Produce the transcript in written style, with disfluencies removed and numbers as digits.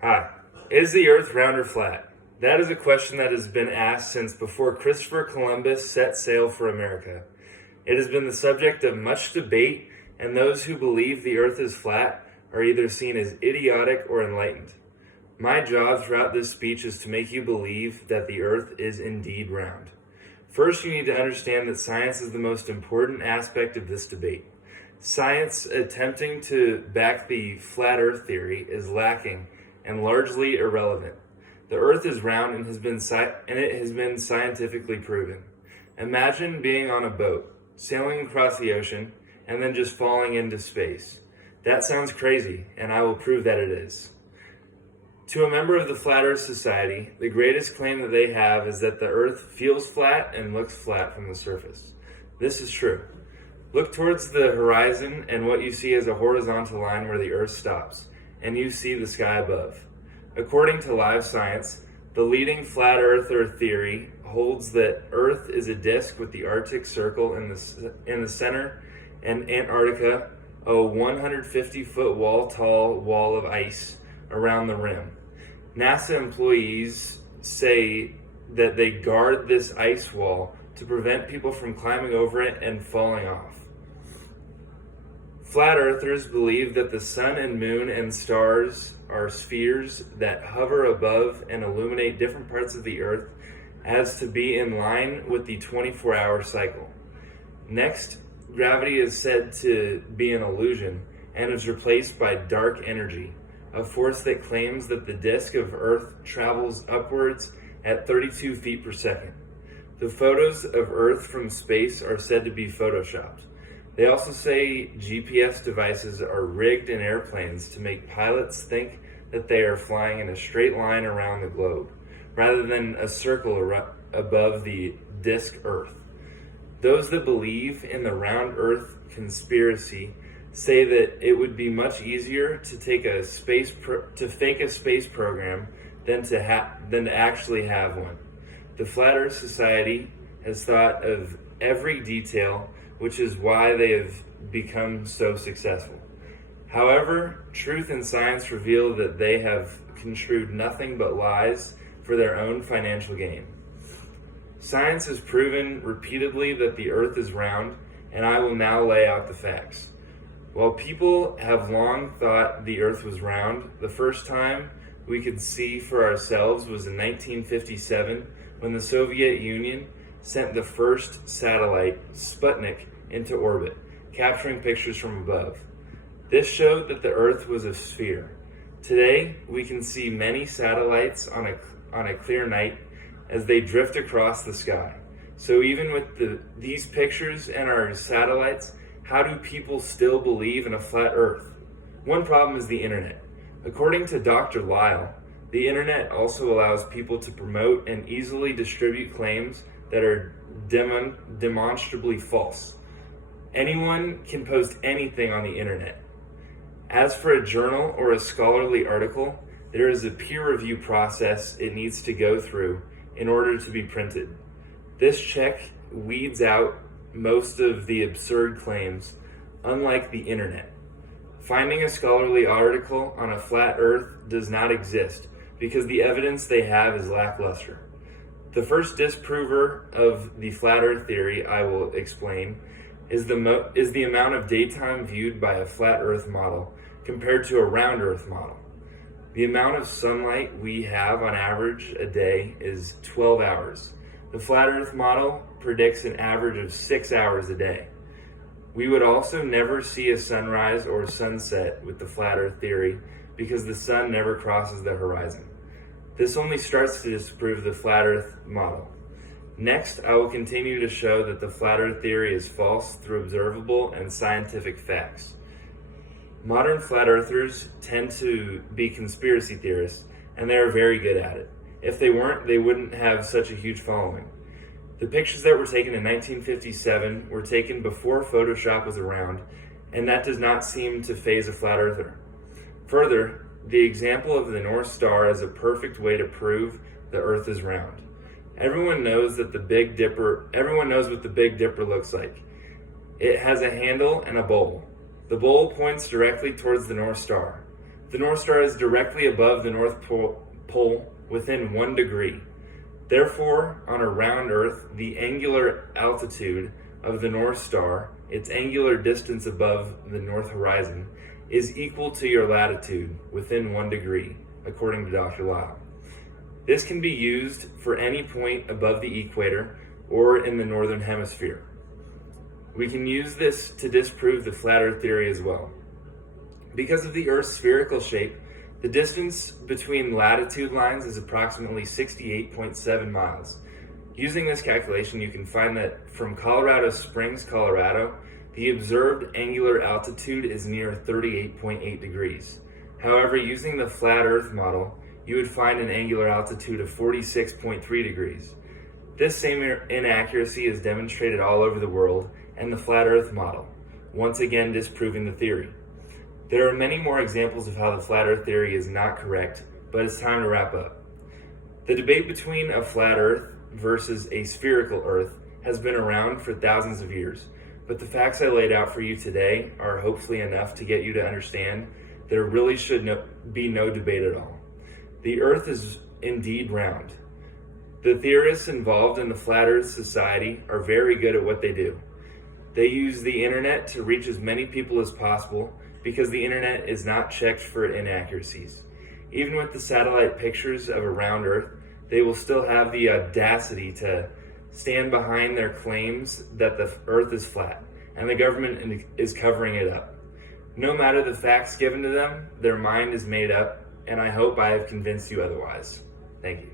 Hi. Is the Earth round or flat? That is a question that has been asked since before Christopher Columbus set sail for America. It has been the subject of much debate, and those who believe the Earth is flat are either seen as idiotic or enlightened. My job throughout this speech is to make you believe that the Earth is indeed round. First, you need to understand that science is the most important aspect of this debate. Science attempting to back the flat Earth theory is lacking and largely irrelevant. The Earth is round and it has been scientifically proven. Imagine being on a boat, sailing across the ocean, and then just falling into space. That sounds crazy, and I will prove that it is. To a member of the Flat Earth Society, the greatest claim that they have is that the Earth feels flat and looks flat from the surface. This is true. Look towards the horizon, and what you see is a horizontal line where the Earth stops, and you see the sky above. According to Live Science, the leading flat earther theory holds that Earth is a disk with the Arctic Circle in the center and Antarctica, a 150-foot tall wall of ice around the rim. NASA employees say that they guard this ice wall to prevent people from climbing over it and falling off. Flat earthers believe that the sun and moon and stars are spheres that hover above and illuminate different parts of the Earth as to be in line with the 24-hour cycle. Next, gravity is said to be an illusion and is replaced by dark energy, a force that claims that the disk of Earth travels upwards at 32 feet per second. The photos of Earth from space are said to be photoshopped. They also say GPS devices are rigged in airplanes to make pilots think that they are flying in a straight line around the globe, rather than a circle above the disk Earth. Those that believe in the round Earth conspiracy say that it would be much easier to fake a space program than to actually have one. The Flat Earth Society has thought of every detail, which is why they have become so successful. However, truth and science reveal that they have construed nothing but lies for their own financial gain. Science has proven repeatedly that the Earth is round, and I will now lay out the facts. While people have long thought the Earth was round, the first time we could see for ourselves was in 1957, when the Soviet Union sent the first satellite, Sputnik, into orbit, capturing pictures from above. This showed that the Earth was a sphere. Today, we can see many satellites on a clear night as they drift across the sky. So even with these pictures and our satellites, how do people still believe in a flat Earth? One problem is the internet. According to Dr. Lyle, the internet also allows people to promote and easily distribute claims that are demonstrably false. Anyone can post anything on the internet. As for a journal or a scholarly article, there is a peer review process it needs to go through in order to be printed. This check weeds out most of the absurd claims, unlike the internet. Finding a scholarly article on a flat Earth does not exist because the evidence they have is lackluster. The first disprover of the flat Earth theory I will explain is the amount of daytime viewed by a flat Earth model compared to a round Earth model. The amount of sunlight we have on average a day is 12 hours. The flat Earth model predicts an average of 6 hours a day. We would also never see a sunrise or sunset with the flat Earth theory because the sun never crosses the horizon. This only starts to disprove the flat Earth model. Next, I will continue to show that the flat Earth theory is false through observable and scientific facts. Modern flat earthers tend to be conspiracy theorists, and they are very good at it. If they weren't, they wouldn't have such a huge following. The pictures that were taken in 1957 were taken before Photoshop was around, and that does not seem to faze a flat earther. Further, the example of the North Star is a perfect way to prove the Earth is round. Everyone knows what the Big Dipper looks like. It has a handle and a bowl. The bowl points directly towards the North Star. The North Star is directly above the North Pole within 1 degree. Therefore, on a round Earth, the angular altitude of the North Star, its angular distance above the north horizon, is equal to your latitude within 1 degree, according to Dr. Lyle. This can be used for any point above the equator or in the northern hemisphere. We can use this to disprove the flat Earth theory as well. Because of the Earth's spherical shape, the distance between latitude lines is approximately 68.7 miles. Using this calculation, you can find that from Colorado Springs, Colorado, the observed angular altitude is near 38.8 degrees. However, using the flat Earth model, you would find an angular altitude of 46.3 degrees. This same inaccuracy is demonstrated all over the world in the flat Earth model, once again disproving the theory. There are many more examples of how the flat Earth theory is not correct, but it's time to wrap up. The debate between a flat Earth versus a spherical Earth has been around for thousands of years, but the facts I laid out for you today are hopefully enough to get you to understand there really should be no debate at all. The Earth is indeed round. The theorists involved in the Flat Earth Society are very good at what they do. They use the internet to reach as many people as possible because the internet is not checked for inaccuracies. Even with the satellite pictures of a round Earth, they will still have the audacity to stand behind their claims that the Earth is flat, and the government is covering it up. No matter the facts given to them, their mind is made up, and I hope I have convinced you otherwise. Thank you.